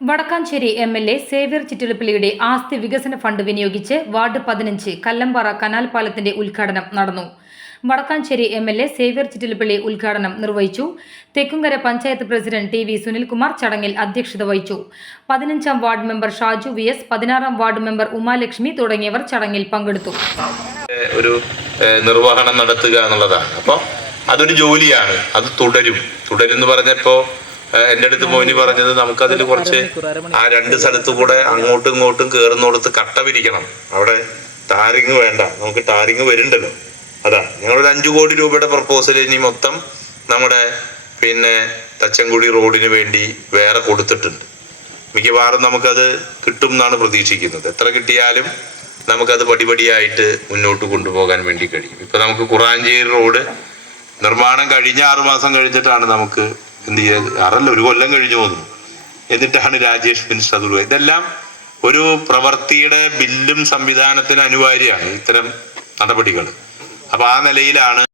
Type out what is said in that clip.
Vadakkanchery M L A Xavier ചിറ്റിലപ്പള്ളിയുടെ ആസ്തി വികസന fund വിനിയോഗിച്ച് ward പതിനഞ്ച് കല്ലമ്പാറ കനാൽ പാലത്തിന്റെ ഉദ്ഘാടനം നടന്നു. Vadakkanchery M L A Xavier Chittilappally ഉദ്ഘാടനം നിർവഹിച്ചു. Thekkumkara panchayat president T V Sunilkumar ചടങ്ങിൽ അധ്യക്ഷത വഹിച്ചു. പതിനഞ്ചാം ward member Shaju V S പതിനാറാം വാർഡ് മെമ്പർ ഉമാലക്ഷ്മി തുടങ്ങിയവർ ചടങ്ങിൽ പങ്കെടുത്തു. ഒരു നിർവഹണം നടത്തുക എന്നുള്ളതാണ്. അപ്പോൾ അതൊരു ജോലിയാണ് അത് തുടരും. തുടരും എന്ന് പറഞ്ഞപ്പോൾ എന്റെ അടുത്ത് മോനി പറഞ്ഞത് നമുക്കതിൽ കുറച്ച് ആ രണ്ട് സ്ഥലത്തു കൂടെ അങ്ങോട്ടും ഇങ്ങോട്ടും കയറുന്നിടത്ത് കട്ട വിരിക്കണം അവിടെ ടാറിങ് വേണ്ട. നമുക്ക് ടാറിങ് വരുന്നുണ്ടല്ലോ. അതാ ഞങ്ങളൊരു അഞ്ചു കോടി രൂപയുടെ പ്രപ്പോസൽ ഇനി മൊത്തം നമ്മുടെ പിന്നെ തച്ചൻകുടി റോഡിന് വേണ്ടി വേറെ കൊടുത്തിട്ടുണ്ട്. മിക്കവാറും നമുക്കത് കിട്ടും എന്നാണ് പ്രതീക്ഷിക്കുന്നത്. എത്ര കിട്ടിയാലും നമുക്കത് പടിപടിയായിട്ട് മുന്നോട്ട് കൊണ്ടുപോകാൻ വേണ്ടി കഴിയും. ഇപ്പൊ നമുക്ക് കുറാഞ്ചേരി റോഡ് നിർമ്മാണം കഴിഞ്ഞ ആറുമാസം കഴിഞ്ഞിട്ടാണ് നമുക്ക് എന്ത് അറല്ല ഒരു കൊല്ലം കഴിഞ്ഞു പോകുന്നു എന്നിട്ടാണ് രാജേഷ് മിനിസ്റ്റർ അത് ഇതെല്ലാം ഒരു പ്രവൃത്തിയുടെ ബില്ലും സംവിധാനത്തിന് അനിവാര്യമാണ് ഇത്തരം നടപടികൾ അപ്പൊ ആ നിലയിലാണ്